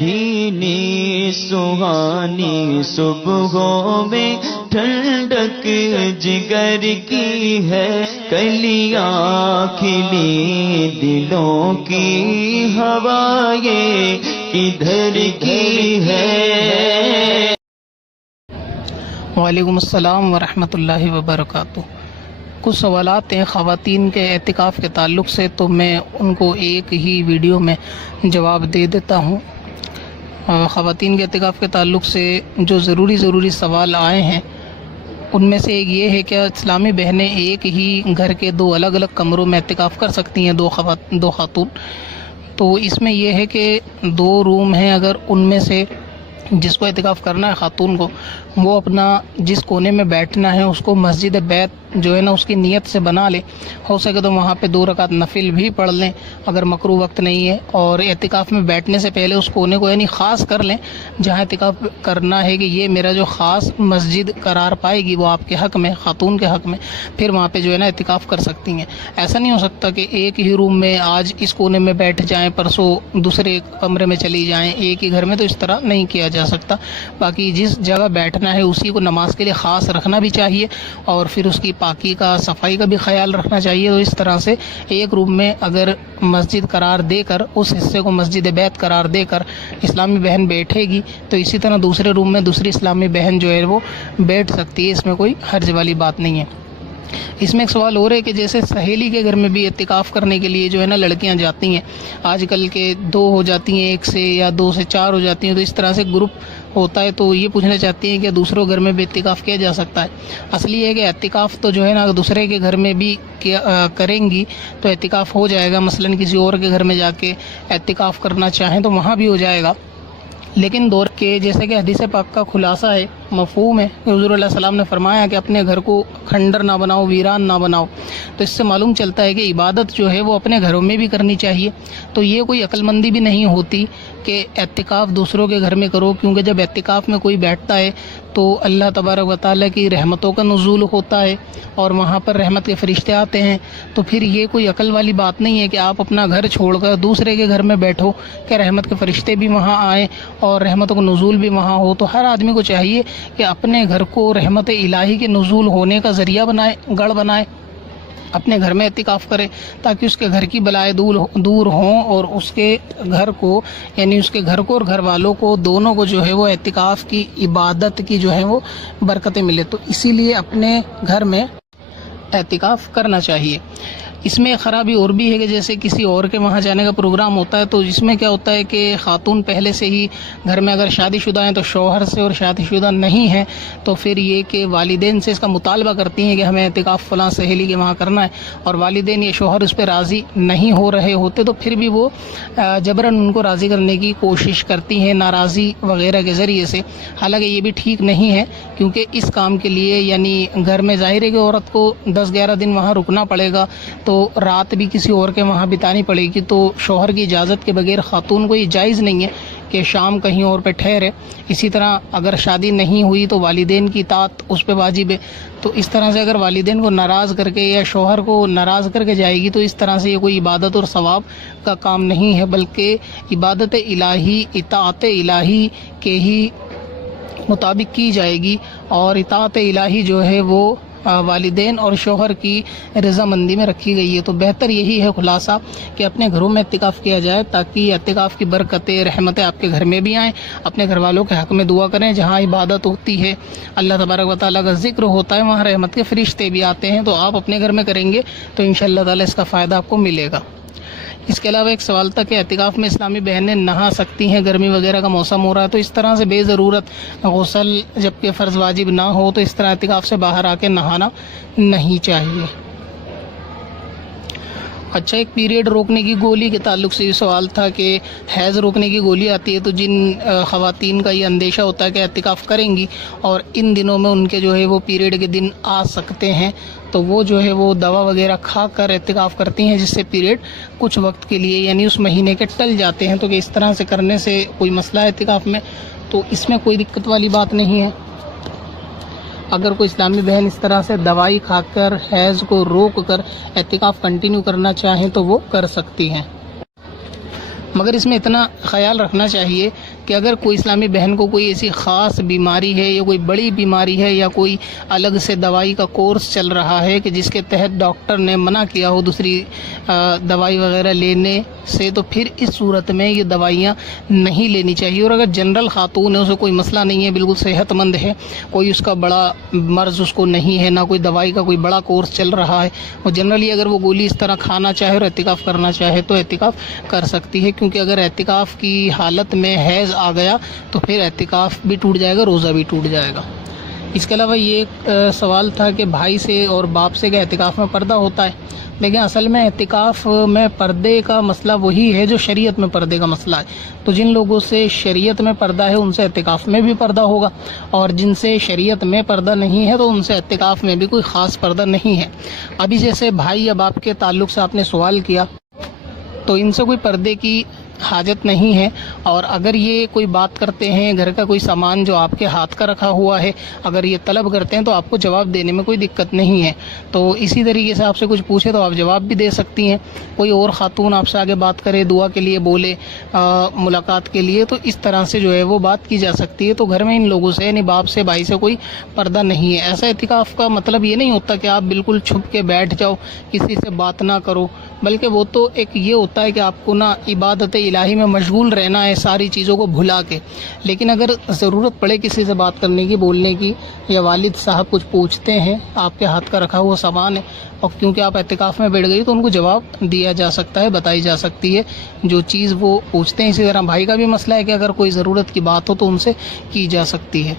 بھینی سہانی صبحوں میں ٹھنڈک جگر کی ہے، کلیاں کھلی دلوں کی ہوائیں کدھر کی ہے۔ وعلیکم السلام ورحمۃ اللہ وبرکاتہ۔ کچھ سوالات ہیں خواتین کے اعتکاف کے تعلق سے، تو میں ان کو ایک ہی ویڈیو میں جواب دے دیتا ہوں۔ خواتین کے اعتکاف کے تعلق سے جو ضروری سوال آئے ہیں ان میں سے ایک یہ ہے کہ اسلامی بہنیں ایک ہی گھر کے دو الگ الگ کمروں میں اعتکاف کر سکتی ہیں، دو خاتون؟ تو اس میں یہ ہے کہ دو روم ہیں، اگر ان میں سے جس کو اعتکاف کرنا ہے خاتون کو، وہ اپنا جس کونے میں بیٹھنا ہے اس کو مسجد بیت جو ہے نا اس کی نیت سے بنا لے، ہو سکے تو وہاں پہ 2 رکعت نفل بھی پڑھ لیں اگر مکروہ وقت نہیں ہے، اور اعتکاف میں بیٹھنے سے پہلے اس کونے کو یعنی خاص کر لیں جہاں اعتکاف کرنا ہے کہ یہ میرا جو خاص مسجد قرار پائے گی وہ آپ کے حق میں، خاتون کے حق میں، پھر وہاں پہ جو ہے نا اعتکاف کر سکتی ہیں۔ ایسا نہیں ہو سکتا کہ ایک ہی روم میں آج اس کونے میں بیٹھ جائیں، پرسوں دوسرے کمرے میں چلی جائیں، ایک ہی گھر میں، تو اس طرح نہیں کیا جا سکتا۔ باقی جس جگہ بیٹھنا ہے اسی کو نماز کے لیے خاص رکھنا بھی چاہیے، اور پھر اس کی پاکی کا، صفائی کا بھی خیال رکھنا چاہیے۔ تو اس طرح سے ایک روم میں اگر مسجد قرار دے کر، اس حصے کو مسجد بیت قرار دے کر اسلامی بہن بیٹھے گی، تو اسی طرح دوسرے روم میں دوسری اسلامی بہن جو ہے وہ بیٹھ سکتی ہے، اس میں کوئی حرج والی بات نہیں ہے۔ اس میں ایک سوال اور ہے کہ جیسے سہیلی کے گھر میں بھی اعتکاف کرنے کے لیے جو ہے نا لڑکیاں جاتی ہیں، آج کل کے 2 ہو جاتی ہیں، 1 سے یا 2 سے 4 ہو جاتی ہیں، تو اس طرح سے گروپ ہوتا ہے، تو یہ پوچھنا چاہتی ہیں کہ دوسروں گھر میں بھی اعتکاف کیا جا سکتا ہے؟ اصل یہ ہے کہ اعتکاف تو جو ہے نا دوسرے کے گھر میں بھی کریں گی تو اعتکاف ہو جائے گا، مثلا کسی اور کے گھر میں جا کے اعتکاف کرنا چاہیں تو وہاں بھی ہو جائے گا، لیکن دور کے جیسے کہ حدیث پاک کا خلاصہ ہے، مفہوم ہے کہ حضور علیہ السلام نے فرمایا کہ اپنے گھر کو کھنڈر نہ بناؤ، ویران نہ بناؤ، تو اس سے معلوم چلتا ہے کہ عبادت جو ہے وہ اپنے گھروں میں بھی کرنی چاہیے۔ تو یہ کوئی عقل مندی بھی نہیں ہوتی کہ اعتکاف دوسروں کے گھر میں کرو، کیونکہ جب اعتکاف میں کوئی بیٹھتا ہے تو اللہ تبارک و تعالیٰ کی رحمتوں کا نزول ہوتا ہے اور وہاں پر رحمت کے فرشتے آتے ہیں، تو پھر یہ کوئی عقل والی بات نہیں ہے کہ آپ اپنا گھر چھوڑ کر دوسرے کے گھر میں بیٹھو کہ رحمت کے فرشتے بھی وہاں آئیں اور رحمتوں کا نزول بھی وہاں ہو۔ تو ہر آدمی کو چاہیے کہ اپنے گھر کو رحمت الہی کے نزول ہونے کا ذریعہ بنائے، گڑھ بنائے، اپنے گھر میں اعتکاف کرے تاکہ اس کے گھر کی بلائیں دور ہوں، اور اس کے گھر کو یعنی اس کے گھر کو اور گھر والوں کو دونوں کو جو ہے وہ اعتکاف کی عبادت کی جو ہے وہ برکتیں ملے۔ تو اسی لیے اپنے گھر میں اعتکاف کرنا چاہیے۔ اس میں خرابی اور بھی ہے کہ جیسے کسی اور کے وہاں جانے کا پروگرام ہوتا ہے، تو اس میں کیا ہوتا ہے کہ خاتون پہلے سے ہی گھر میں اگر شادی شدہ ہیں تو شوہر سے، اور شادی شدہ نہیں ہیں تو پھر یہ کہ والدین سے اس کا مطالبہ کرتی ہیں کہ ہمیں اعتکاف فلاں سہیلی کے وہاں کرنا ہے، اور والدین یا شوہر اس پہ راضی نہیں ہو رہے ہوتے، تو پھر بھی وہ جبراً ان کو راضی کرنے کی کوشش کرتی ہیں ناراضی وغیرہ کے ذریعے سے۔ حالانکہ یہ بھی ٹھیک نہیں ہے، کیونکہ اس کام کے لیے یعنی گھر میں ظاہر ہے کہ عورت کو 10-11 دن وہاں رکنا پڑے گا، تو رات بھی کسی اور کے وہاں بتانی پڑے گی، تو شوہر کی اجازت کے بغیر خاتون کو یہ جائز نہیں ہے کہ شام کہیں اور پہ ٹھہرے۔ اسی طرح اگر شادی نہیں ہوئی تو والدین کی اطاعت اس پہ واجب ہے، تو اس طرح سے اگر والدین کو ناراض کر کے یا شوہر کو ناراض کر کے جائے گی تو اس طرح سے یہ کوئی عبادت اور ثواب کا کام نہیں ہے، بلکہ عبادت الہی، اطاعت الہی کے ہی مطابق کی جائے گی، اور اطاعت الہی جو ہے وہ والدین اور شوہر کی رضامندی میں رکھی گئی ہے۔ تو بہتر یہی ہے خلاصہ کہ اپنے گھروں میں اعتکاف کیا جائے تاکہ اعتکاف کی برکتیں، رحمتیں آپ کے گھر میں بھی آئیں۔ اپنے گھر والوں کے حق میں دعا کریں، جہاں عبادت ہوتی ہے، اللہ تبارک و تعالیٰ کا ذکر ہوتا ہے، وہاں رحمت کے فرشتے بھی آتے ہیں، تو آپ اپنے گھر میں کریں گے تو انشاءاللہ تعالیٰ اس کا فائدہ آپ کو ملے گا۔ اس کے علاوہ ایک سوال تھا کہ اعتکاف میں اسلامی بہنیں نہا سکتی ہیں، گرمی وغیرہ کا موسم ہو رہا ہے، تو اس طرح سے بے ضرورت غسل جبکہ فرض واجب نہ ہو تو اس طرح اعتکاف سے باہر آ کے نہانا نہیں چاہیے۔ اچھا، ایک پیریڈ روکنے کی گولی کے تعلق سے یہ سوال تھا کہ حیض روکنے کی گولی آتی ہے، تو جن خواتین کا یہ اندیشہ ہوتا ہے کہ اعتکاف کریں گی اور ان دنوں میں ان کے جو ہے وہ پیریڈ کے دن آ سکتے ہیں، تو وہ جو ہے وہ دوا وغیرہ کھا کر اعتکاف کرتی ہیں، جس سے پیریڈ کچھ وقت کے لیے یعنی اس مہینے کے ٹل جاتے ہیں۔ تو کہ اس طرح سے کرنے سے کوئی مسئلہ ہے اعتکاف میں؟ تو اس میں کوئی دقت والی بات نہیں ہے۔ اگر کوئی اسلامی بہن اس طرح سے دوائی کھا کر حیض کو روک کر اعتکاف کنٹینیو کرنا چاہیں تو وہ کر سکتی ہیں۔ مگر اس میں اتنا خیال رکھنا چاہیے کہ اگر کوئی اسلامی بہن کو کوئی ایسی خاص بیماری ہے یا کوئی بڑی بیماری ہے یا کوئی الگ سے دوائی کا کورس چل رہا ہے کہ جس کے تحت ڈاکٹر نے منع کیا ہو دوسری دوائی وغیرہ لینے سے، تو پھر اس صورت میں یہ دوائیاں نہیں لینی چاہیے۔ اور اگر جنرل خاتون ہے، اسے کوئی مسئلہ نہیں ہے، بالکل صحت مند ہے، کوئی اس کا بڑا مرض اس کو نہیں ہے، نہ کوئی دوائی کا کوئی بڑا کورس چل رہا ہے، وہ جنرلی اگر وہ گولی اس طرح کھانا چاہے اور اعتکاف کرنا چاہے تو اعتکاف کر سکتی ہے، کیونکہ اگر اعتکاف کی حالت میں حیض آ گیا تو پھر اعتکاف بھی ٹوٹ جائے گا، روزہ بھی ٹوٹ جائے گا۔ اس کے علاوہ یہ ایک سوال تھا کہ بھائی سے اور باپ سے کیا اعتکاف میں پردہ ہوتا ہے؟ لیکن اصل میں اعتکاف میں پردے کا مسئلہ وہی ہے جو شریعت میں پردے کا مسئلہ ہے۔ تو جن لوگوں سے شریعت میں پردہ ہے ان سے اعتکاف میں بھی پردہ ہوگا، اور جن سے شریعت میں پردہ نہیں ہے تو ان سے اعتکاف میں بھی کوئی خاص پردہ نہیں ہے۔ ابھی جیسے بھائی یا باپ کے تعلق سے آپ نے سوال کیا، تو ان سے کوئی پردے کی حاجت نہیں ہے، اور اگر یہ کوئی بات کرتے ہیں، گھر کا کوئی سامان جو آپ کے ہاتھ کا رکھا ہوا ہے اگر یہ طلب کرتے ہیں تو آپ کو جواب دینے میں کوئی دقت نہیں ہے۔ تو اسی طریقے سے آپ سے کچھ پوچھے تو آپ جواب بھی دے سکتی ہیں۔ کوئی اور خاتون آپ سے آگے بات کرے، دعا کے لیے بولے، ملاقات کے لیے، تو اس طرح سے جو ہے وہ بات کی جا سکتی ہے۔ تو گھر میں ان لوگوں سے یعنی باپ سے بھائی سے کوئی پردہ نہیں ہے۔ ایسا اعتکاف کا مطلب یہ نہیں ہوتا کہ آپ بالکل چھپ کے بیٹھ جاؤ، کسی سے بات نہ کرو، بلکہ وہ تو ایک یہ ہوتا ہے کہ آپ کو نا عبادت الہی میں مشغول رہنا ہے ساری چیزوں کو بھلا کے۔ لیکن اگر ضرورت پڑے کسی سے بات کرنے کی، بولنے کی، یا والد صاحب کچھ پوچھتے ہیں، آپ کے ہاتھ کا رکھا ہوا سامان ہے اور کیونکہ آپ اعتکاف میں بیٹھ گئی تو ان کو جواب دیا جا سکتا ہے، بتائی جا سکتی ہے جو چیز وہ پوچھتے ہیں۔ اسی طرح بھائی کا بھی مسئلہ ہے کہ اگر کوئی ضرورت کی بات ہو تو ان سے کی جا سکتی ہے۔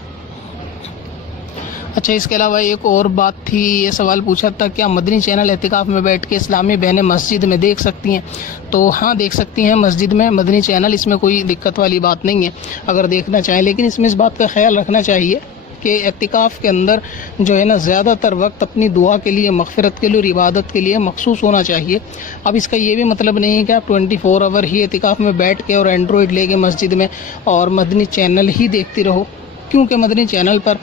اچھا، اس کے علاوہ ایک اور بات تھی، یہ سوال پوچھا تھا کیا مدنی چینل اعتکاف میں بیٹھ کے اسلامی بہنیں مسجد میں دیکھ سکتی ہیں؟ تو ہاں، دیکھ سکتی ہیں مسجد میں مدنی چینل، اس میں کوئی دقت والی بات نہیں ہے اگر دیکھنا چاہیں، لیکن اس میں اس بات کا خیال رکھنا چاہیے کہ اعتکاف کے اندر جو ہے نا زیادہ تر وقت اپنی دعا کے لیے، مغفرت کے لیے اور عبادت کے لیے مخصوص ہونا چاہیے۔ اب اس کا یہ بھی مطلب نہیں ہے کہ آپ 24 آور ہی اعتکاف میں بیٹھ کے اور اینڈرائڈ لے کے مسجد میں اور مدنی چینل ہی دیکھتی رہو، کیونکہ مدنی چینل پر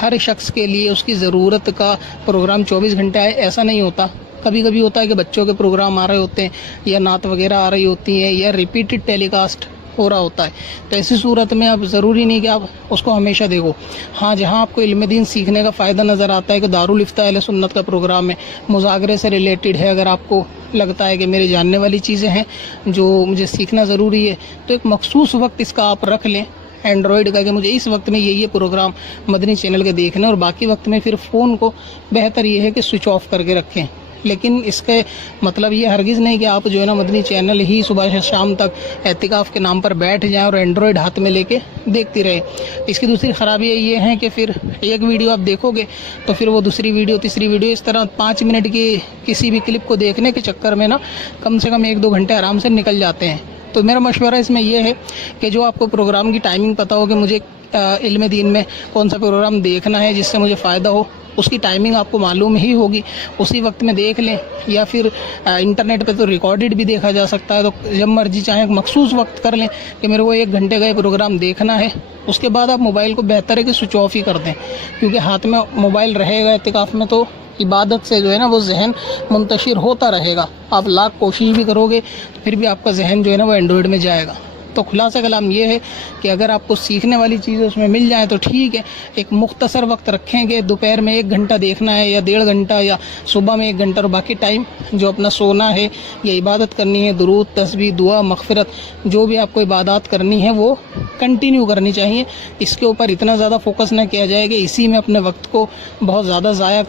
ہر شخص کے لیے اس کی ضرورت کا پروگرام 24 گھنٹے آئے ایسا نہیں ہوتا۔ کبھی کبھی ہوتا ہے کہ بچوں کے پروگرام آ رہے ہوتے ہیں یا نعت وغیرہ آ رہی ہوتی ہیں یا ریپیٹڈ ٹیلی کاسٹ ہو رہا ہوتا ہے، تو ایسی صورت میں اب ضروری نہیں کہ آپ اس کو ہمیشہ دیکھو۔ ہاں، جہاں آپ کو علم دین سیکھنے کا فائدہ نظر آتا ہے کہ دارالفتاء اہل سنت کا پروگرام ہے، مذاکرے سے ریلیٹڈ ہے، اگر آپ کو لگتا ہے کہ میرے جاننے والی چیزیں ہیں جو مجھے سیکھنا ضروری ہے، تو ایک مخصوص وقت اس کا آپ رکھ لیں اینڈرائڈ کا کہ مجھے اس وقت میں یہ پروگرام مدنی چینل کے دیکھنا، اور باقی وقت میں پھر فون کو بہتر یہ ہے کہ سوئچ آف کر کے رکھیں۔ لیکن اس کے مطلب یہ ہرگز نہیں کہ آپ جو ہے نا مدنی چینل ہی صبح سے شام تک اعتکاف کے نام پر بیٹھ جائیں اور اینڈرائڈ ہاتھ میں لے کے دیکھتی رہیں۔ اس کی دوسری خرابی یہ ہے کہ پھر ایک ویڈیو آپ دیکھو گے تو پھر وہ دوسری ویڈیو، تیسری ویڈیو، اس طرح 5 منٹ کی کسی بھی کلپ کو دیکھنے کے چکر میں نا کم سے کم 1-2 گھنٹے آرام سے نکل جاتے ہیں۔ تو میرا مشورہ اس میں یہ ہے کہ جو آپ کو پروگرام کی ٹائمنگ پتہ ہو کہ مجھے علم دین میں کون سا پروگرام دیکھنا ہے جس سے مجھے فائدہ ہو، اس کی ٹائمنگ آپ کو معلوم ہی ہوگی، اسی وقت میں دیکھ لیں، یا پھر انٹرنیٹ پہ تو ریکارڈڈ بھی دیکھا جا سکتا ہے، تو جب مرضی چاہیں مخصوص وقت کر لیں کہ میرے کو 1 گھنٹے کا یہ پروگرام دیکھنا ہے۔ اس کے بعد آپ موبائل کو بہتر ہے کہ سوئچ آف ہی کر دیں، کیونکہ ہاتھ میں موبائل رہے گا اعتکاف میں تو عبادت سے جو ہے نا وہ ذہن منتشر ہوتا رہے گا۔ آپ لاکھ کوشش بھی کرو گے پھر بھی آپ کا ذہن جو ہے نا وہ اینڈرائڈ میں جائے گا۔ تو خلاصہ کلام یہ ہے کہ اگر آپ کو سیکھنے والی چیزیں اس میں مل جائیں تو ٹھیک ہے، ایک مختصر وقت رکھیں کہ دوپہر میں 1 گھنٹہ دیکھنا ہے یا 1.5 گھنٹہ، یا صبح میں 1 گھنٹہ، اور باقی ٹائم جو اپنا سونا ہے یا عبادت کرنی ہے، درود، تسبیح، دعا، مغفرت، جو بھی آپ کو عبادات کرنی ہے وہ کنٹینیو کرنی چاہیے۔ اس کے اوپر اتنا زیادہ فوکس نہ کیا جائے کہ اسی میں اپنے وقت کو بہت زیادہ ضائع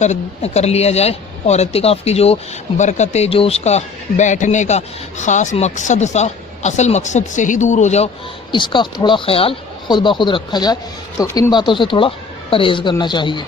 کر لیا جائے، اور اعتکاف کی جو برکتیں، جو اس کا بیٹھنے کا خاص مقصد سا، اصل مقصد سے ہی دور ہو جاؤ، اس کا تھوڑا خیال خود بخود رکھا جائے۔ تو ان باتوں سے تھوڑا پرہیز کرنا چاہیے۔